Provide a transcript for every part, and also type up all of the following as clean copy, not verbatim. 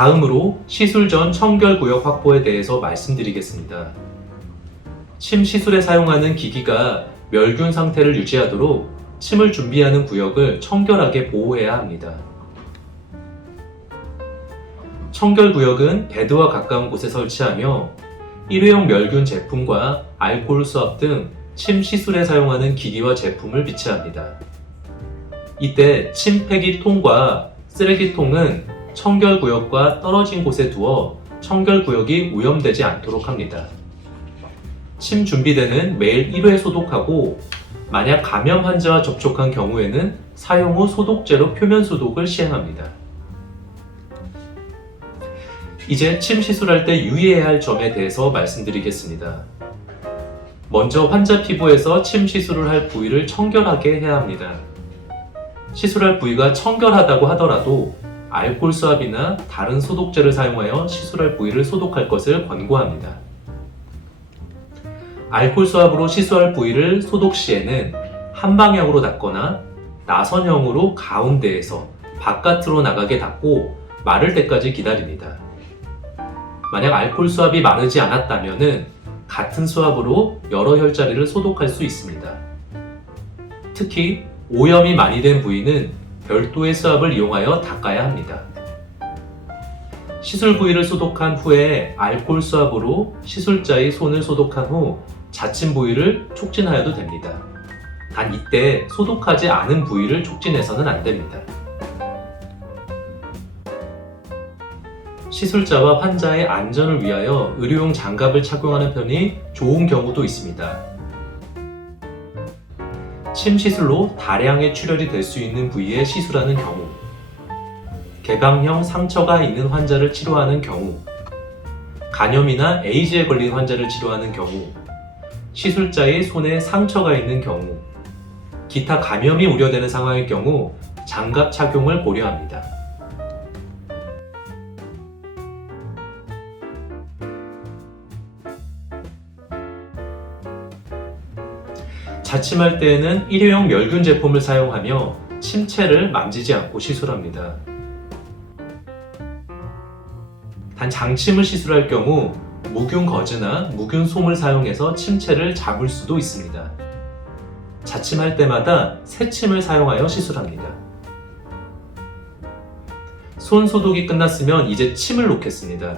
다음으로 시술 전 청결구역 확보에 대해서 말씀드리겠습니다. 침 시술에 사용하는 기기가 멸균 상태를 유지하도록 침을 준비하는 구역을 청결하게 보호해야 합니다. 청결구역은 베드와 가까운 곳에 설치하며 일회용 멸균 제품과 알코올 수압 등 침 시술에 사용하는 기기와 제품을 비치합니다. 이때 침 폐기통과 쓰레기통은 청결구역과 떨어진 곳에 두어 청결구역이 오염되지 않도록 합니다. 침 준비대는 매일 1회 소독하고 만약 감염 환자와 접촉한 경우에는 사용 후 소독제로 표면 소독을 시행합니다. 이제 침 시술할 때 유의해야 할 점에 대해서 말씀드리겠습니다. 먼저 환자 피부에서 침 시술을 할 부위를 청결하게 해야 합니다. 시술할 부위가 청결하다고 하더라도 알코올 수압이나 다른 소독제를 사용하여 시술할 부위를 소독할 것을 권고합니다. 알코올 수압으로 시술할 부위를 소독 시에는 한 방향으로 닫거나 나선형으로 가운데에서 바깥으로 나가게 닫고 마를 때까지 기다립니다. 만약 알코올 수압이 마르지 않았다면 같은 수압으로 여러 혈자리를 소독할 수 있습니다. 특히 오염이 많이 된 부위는 별도의 수압을 이용하여 닦아야 합니다. 시술 부위를 소독한 후에 알코올 수압으로 시술자의 손을 소독한 후 자침 부위를 촉진하여도 됩니다. 단 이때 소독하지 않은 부위를 촉진해서는 안 됩니다. 시술자와 환자의 안전을 위하여 의료용 장갑을 착용하는 편이 좋은 경우도 있습니다. 침 시술로 다량의 출혈이 될 수 있는 부위에 시술하는 경우, 개방형 상처가 있는 환자를 치료하는 경우, 간염이나 에이즈에 걸린 환자를 치료하는 경우, 시술자의 손에 상처가 있는 경우, 기타 감염이 우려되는 상황일 경우 장갑 착용을 고려합니다. 자침할 때에는 일회용 멸균 제품을 사용하며 침체를 만지지 않고 시술합니다. 단 장침을 시술할 경우 무균 거즈나 무균 솜을 사용해서 침체를 잡을 수도 있습니다. 자침할 때마다 새침을 사용하여 시술합니다. 손 소독이 끝났으면 이제 침을 놓겠습니다.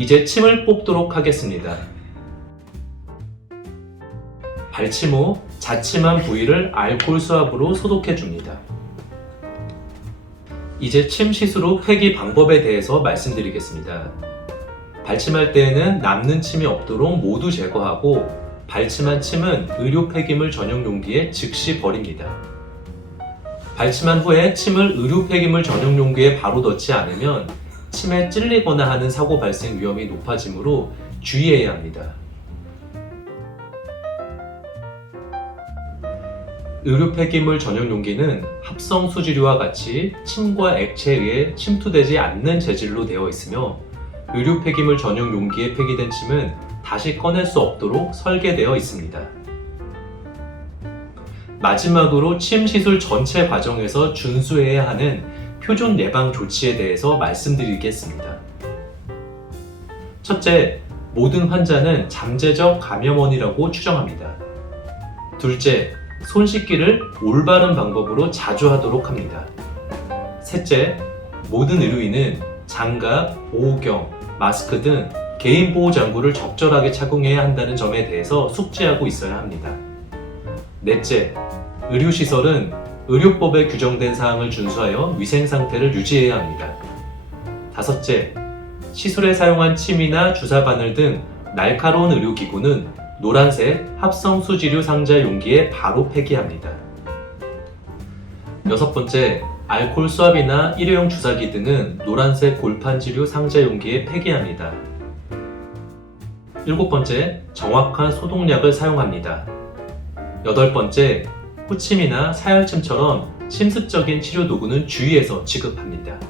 이제 침을 뽑도록 하겠습니다. 발침 후 자침한 부위를 알코올 수압으로 소독해 줍니다. 이제 침 시술 후 회기 방법에 대해서 말씀드리겠습니다. 발침할 때에는 남는 침이 없도록 모두 제거하고 발침한 침은 의료 폐기물 전용 용기에 즉시 버립니다. 발침한 후에 침을 의료 폐기물 전용 용기에 바로 넣지 않으면 침에 찔리거나 하는 사고 발생 위험이 높아지므로 주의해야 합니다. 의료 폐기물 전용 용기는 합성 수지류와 같이 침과 액체에 의해 침투되지 않는 재질로 되어 있으며 의료 폐기물 전용 용기에 폐기된 침은 다시 꺼낼 수 없도록 설계되어 있습니다. 마지막으로 침 시술 전체 과정에서 준수해야 하는 표준 예방 조치에 대해서 말씀드리겠습니다. 첫째, 모든 환자는 잠재적 감염원이라고 추정합니다. 둘째, 손 씻기를 올바른 방법으로 자주 하도록 합니다. 셋째, 모든 의료인은 장갑, 보호경, 마스크 등 개인 보호 장구를 적절하게 착용해야 한다는 점에 대해서 숙지하고 있어야 합니다. 넷째, 의료시설은 의료법에 규정된 사항을 준수하여 위생 상태를 유지해야 합니다. 다섯째, 시술에 사용한 침이나 주사 바늘 등 날카로운 의료기구는 노란색 합성 수지류 상자 용기에 바로 폐기합니다. 여섯 번째, 알코올 수압이나 일회용 주사기 등은 노란색 골판지류 상자 용기에 폐기합니다. 일곱 번째, 정확한 소독약을 사용합니다. 여덟 번째, 후침이나 사열침처럼 침습적인 치료 도구는 주의해서 취급합니다.